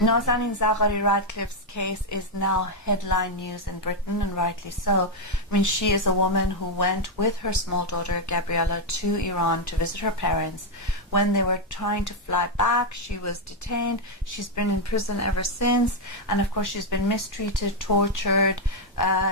Nazanin Zaghari-Ratcliff's case is now headline news in Britain, and rightly so. I mean, she is a woman who went with her small daughter Gabriella to Iran to visit her parents. When they were trying to fly back, she was detained. She's been in prison ever since, and of course she's been mistreated, tortured.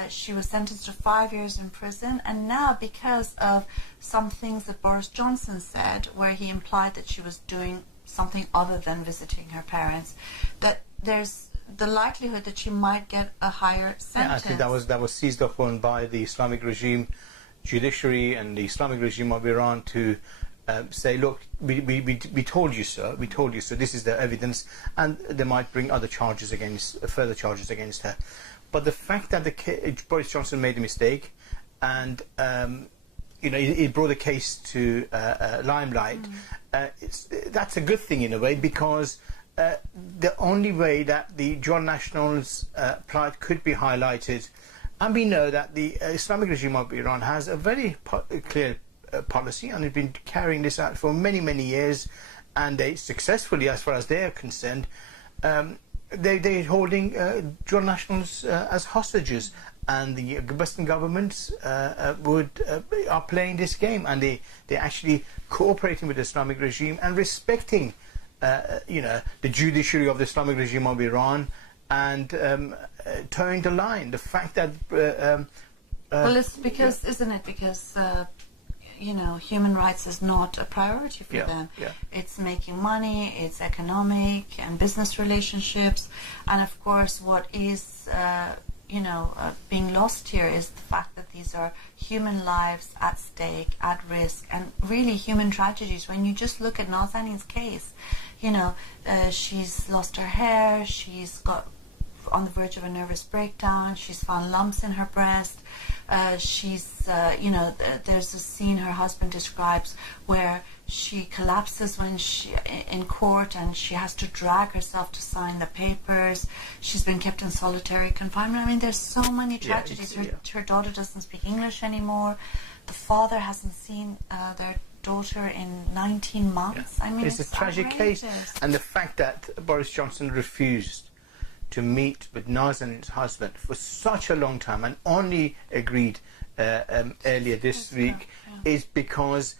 She was sentenced to 5 years in prison, and now because of some things that Boris Johnson said, where he implied that she was doing something other than visiting her parents, that there's the likelihood that she might get a higher sentence. Yeah, I think that was seized upon by the Islamic regime judiciary and the Islamic regime of Iran to say, look, we told you so, this is the evidence, and they might bring other charges further charges against her. But the fact that Boris Johnson made a mistake, and it brought the case to limelight. That's a good thing in a way, because the only way that the dual nationals' plight could be highlighted, and we know that the Islamic regime of Iran has a very clear policy, and has been carrying this out for many, many years, and they successfully, as far as they are concerned, they're holding dual nationals as hostages. And the Western governments are playing this game, and they're actually cooperating with the Islamic regime and respecting, the judiciary of the Islamic regime of Iran, and towing the line. The fact that well, it's because, isn't it? Because human rights is not a priority for them. Yeah. It's making money, it's economic and business relationships, and of course, what is being lost here is the fact that these are human lives at stake, at risk, and really human tragedies. When you just look at Nazanin's case, she's lost her hair, she's got on the verge of a nervous breakdown, she's found lumps in her breast, there's a scene her husband describes where she collapses when in court, and she has to drag herself to sign the papers. She's been kept in solitary confinement. I mean, there's so many tragedies. Her daughter doesn't speak English anymore. The father hasn't seen their daughter in 19 months. I mean, it's a tragic case, and the fact that Boris Johnson refused to meet with Nazanin's husband for such a long time and only agreed earlier this week is because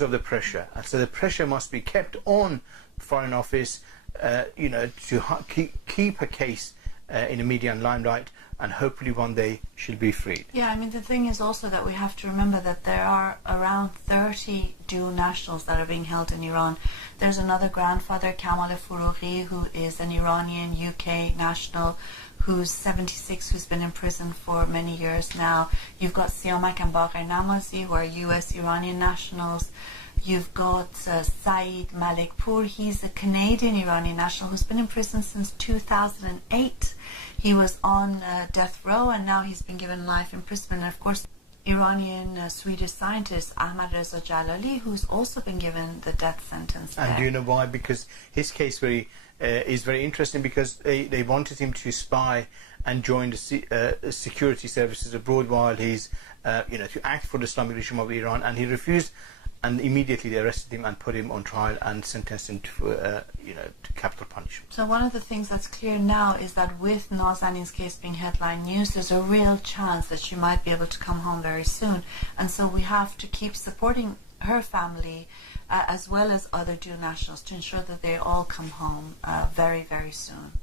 of the pressure. And so the pressure must be kept on Foreign Office, to keep her case in the media and limelight, and hopefully one day she'll be freed. Yeah, I mean, the thing is also that we have to remember that there are around 30 dual nationals that are being held in Iran. There's another grandfather, Kamal Foroughi, who is an Iranian UK national, who's 76, who's been in prison for many years now. You've got Siamak and Bagher Namazi, who are US Iranian nationals. You've got Saeed Malikpour. He's a Canadian Iranian national who's been in prison since 2008. He was on death row, and now he's been given life imprisonment. And of course, Iranian Swedish scientist Ahmad Reza Jalali, who's also been given the death sentence. And do you know why? Because his case is very interesting, because they wanted him to spy and join the security services abroad while he's, to act for the Islamic regime of Iran, and he refused. And immediately they arrested him and put him on trial and sentenced him to capital punishment. So one of the things that's clear now is that with Nazanin's case being headline news, there's a real chance that she might be able to come home very soon. And so we have to keep supporting her family as well as other dual nationals to ensure that they all come home very, very soon.